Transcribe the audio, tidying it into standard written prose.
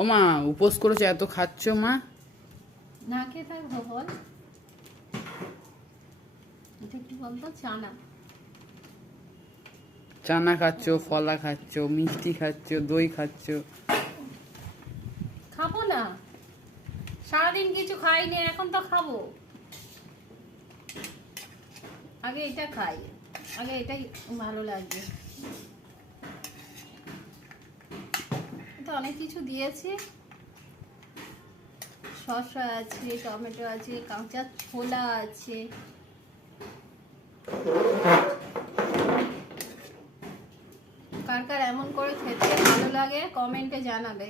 ও মা, উপোস করেছো, এত খাচ্ছ মা? না খেয়ে থাকবো বল? এটা একটু বলতো। চানা খাচ্ছ, ফলা খাচ্ছ, মিষ্টি খাচ্ছ, দই খাচ্ছ। খাবো না, সারাদিন কিছু খাইনি, এখন তো খাবো। আগে এটা খাই, আগে এটাই ভালো লাগবে। তো অনেক কিছু দিয়েছি, শসা আছে, টমেটো আছে, কাঁচা ছোলা আছে। কার কার এমন করে খেতে ভালো লাগে কমেন্টে জানাবে।